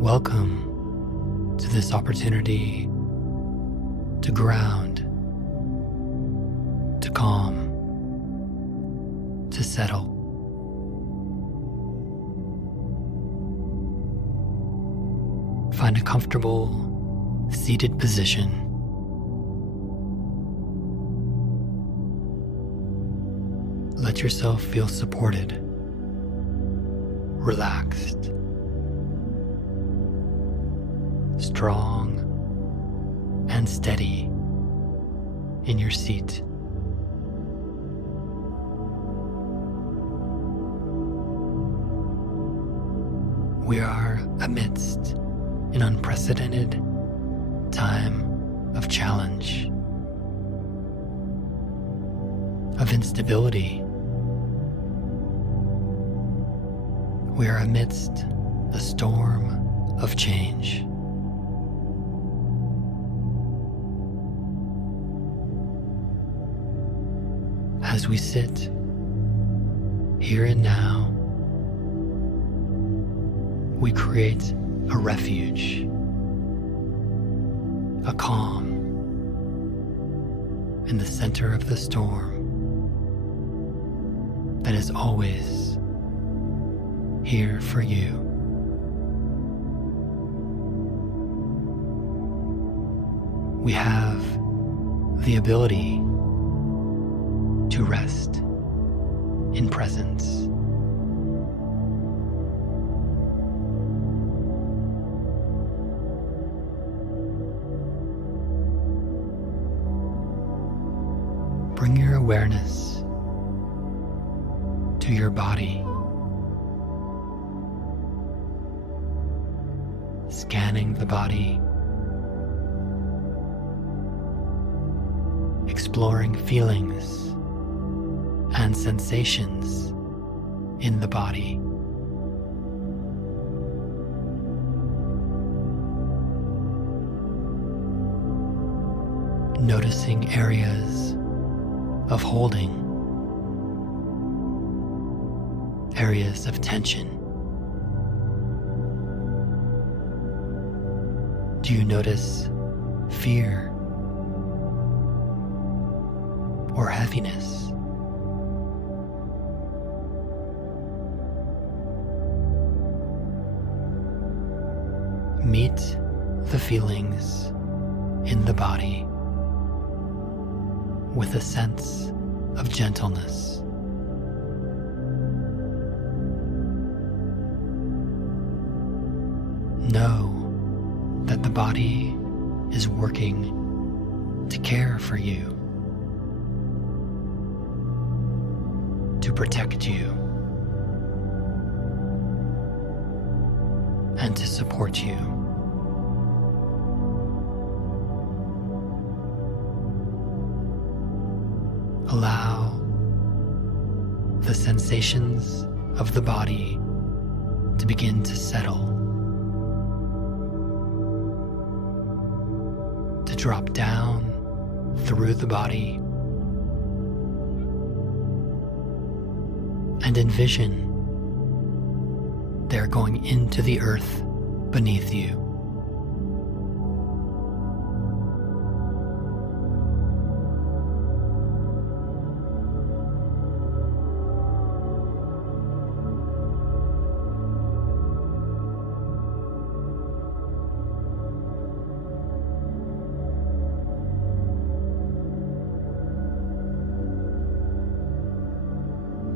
Welcome to this opportunity to ground, to calm, to settle. Find a comfortable, seated position. Let yourself feel supported, relaxed, strong, and steady in your seat. We are amidst an unprecedented time of challenge, of instability. We are amidst a storm of change. As we sit here and now, we create a refuge, a calm in the center of the storm that is always here for you. We have the ability to rest in presence. Bring your awareness to your body, scanning the body, exploring feelings and sensations in the body. Noticing areas of holding, areas of tension. Do you notice fear or heaviness? Meet the feelings in the body with a sense of gentleness. Know that the body is working to care for you, to protect you, and to support you. Allow the sensations of the body to begin to settle, to drop down through the body, and envision they're going into the earth beneath you.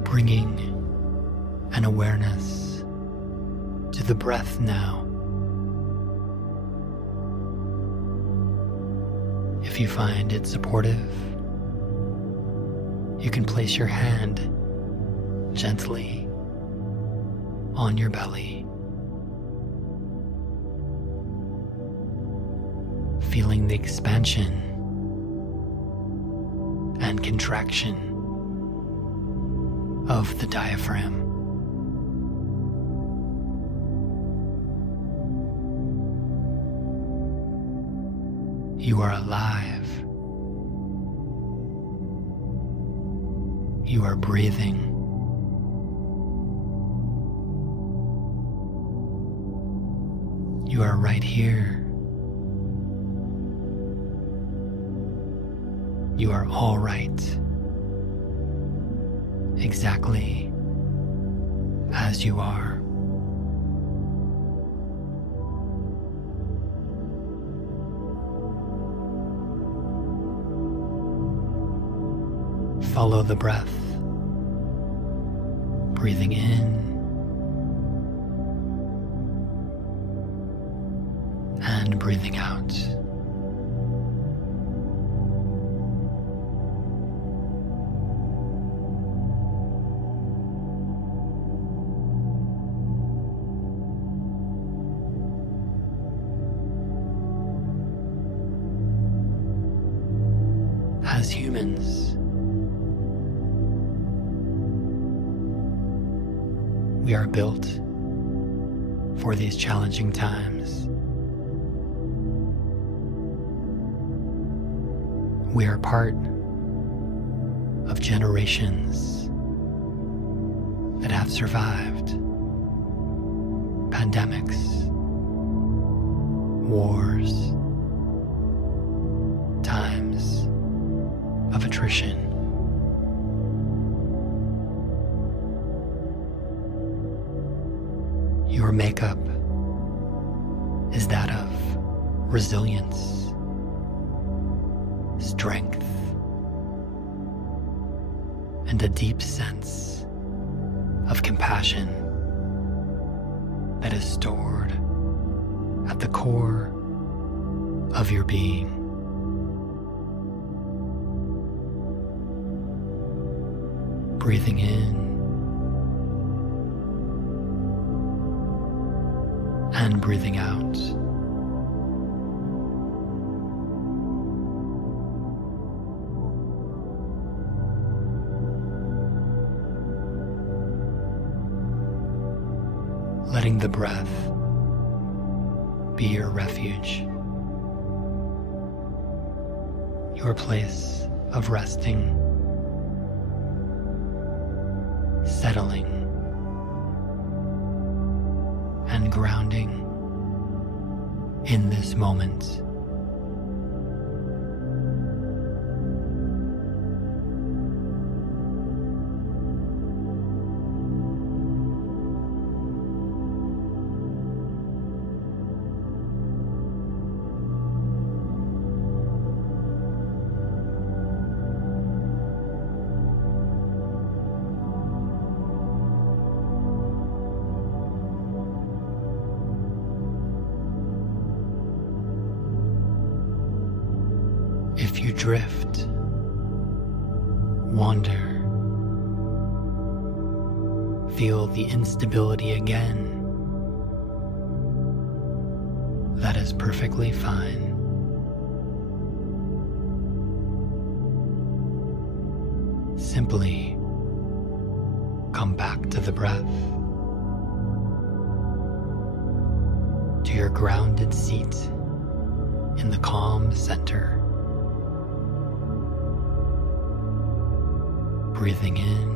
Bringing an awareness to the breath now. If you find it supportive, you can place your hand gently on your belly, feeling the expansion and contraction of the diaphragm. You are alive. You are breathing. You are right here. You are all right, exactly as you are. Follow the breath, breathing in and breathing out. As humans, we are built for these challenging times. We are part of generations that have survived pandemics, wars, times of attrition. Your makeup is that of resilience, strength, and a deep sense of compassion that is stored at the core of your being. Breathing in and breathing out. Letting the breath be your refuge, your place of resting, settling, and grounding in this moment. If you drift, wander, feel the instability again, that is perfectly fine. Simply come back to the breath, to your grounded seat in the calm center. Breathing in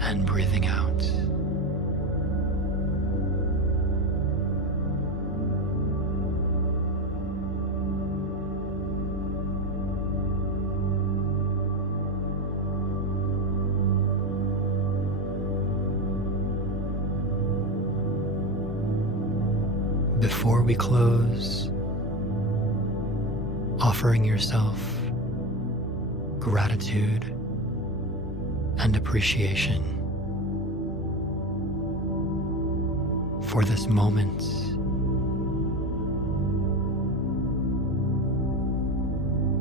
and breathing out. Before we close, offering yourself gratitude and appreciation for this moment,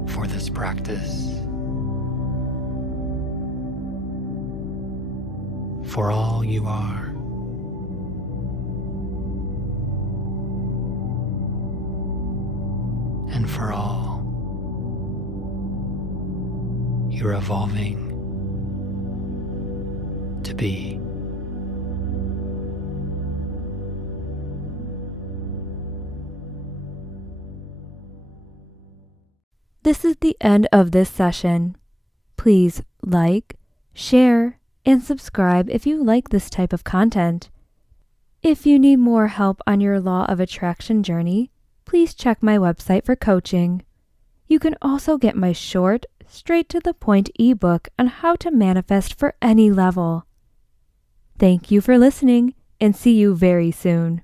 for this practice, for all you are. And for all you're evolving to be. This is the end of this session. Please like, share, and subscribe if you like this type of content. If you need more help on your law of attraction journey, please check my website for coaching. You can also get my short, straight-to-the-point ebook on how to manifest for any level. Thank you for listening, and see you very soon.